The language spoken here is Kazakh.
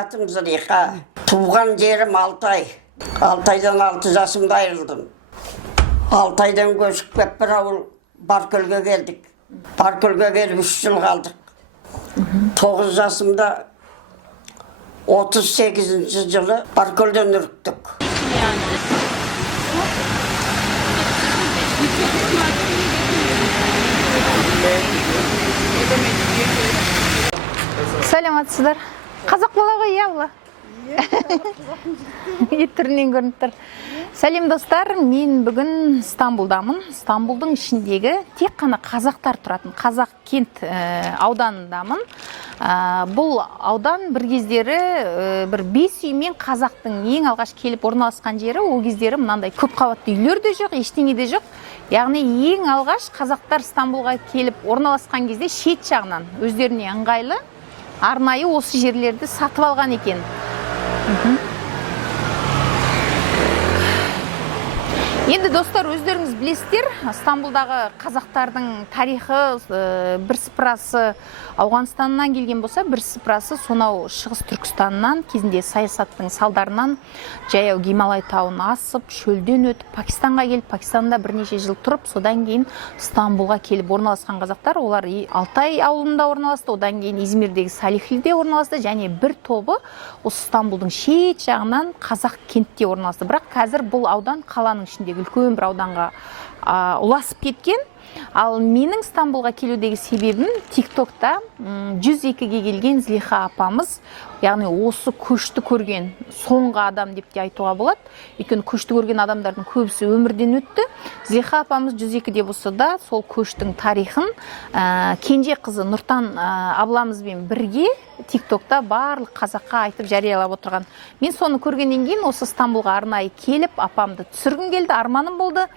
атым Зылиха. Туған жерім Алтай. Алтайдан 6 жасымда айырылдым. Алтайдан көшіп кеп бір ауыл Баркөлге келдік. Баркөлге келіп 3 жыл қалдық. 9 жасымда 38 жылы Баркөлден үріктік. Саламатсыздар. Қазақ бала ғой, иә? Түрінен көрініп тұр. Сәлем достар, мен бүгін Стамбулдамын. Стамбулдың ішіндегі тек қана қазақтар тұратын қазақ кент ауданындамын. Бұл аудан бір кездері бір 5 үймен қазақтың ең алғаш келіп орналасқан жері, ол кездері мынандай көп қабатты үйлер де жоқ, ештеңе де жоқ. Яғни ең алғаш қазақтар Стамбулға келіп орналасқан кезде шет жағынан өздеріне ыңғайлы арнайы осы жерлерді сатып алған екен. Енді достар, өздеріңіз білесіздер, Стамбулдағы қазақтардың тарихы бірсыпырасы Ауғанстаннан келген болса, бірсыпырасы сонау Шығыс Түркістаннан кезінде саясаттың салдарынан жаяу Гималай тауын асып, шөлден өтіп, Пакистанға келіп, Пакистанда бірнеше жыл тұрып, содан кейін Стамбулға келіп орналасқан қазақтар, олар Алтай ауылында орналасты, одан кейін Измирдегі Салихлиде орналасты, және бір тобы осы Стамбулдың шет жағынан қазақ кентте орналасты. Бірақ қазір бұл аудан қаланың ішіндегі үлкен бір ауданға ұласып кеткен. Ал менің Стамбулға келудегі себебім TikTokта 102-ге келген Зылиха апамыз, яғни осы көшті көрген соңғы адам деп те айтуға болады. Өйткені көшті көрген адамдардың көбісі өмірден өтті. Зылиха апамыз 102-де болса да, сол көштің тарихын кенже қызы Нұртан абламызбен бірге TikTokта барлық қазаққа айтып жариялап отырған. Мен соны көргеннен кейін осы Стамбулға арнайы келіп, апамды түсіргім келді, арманым болды.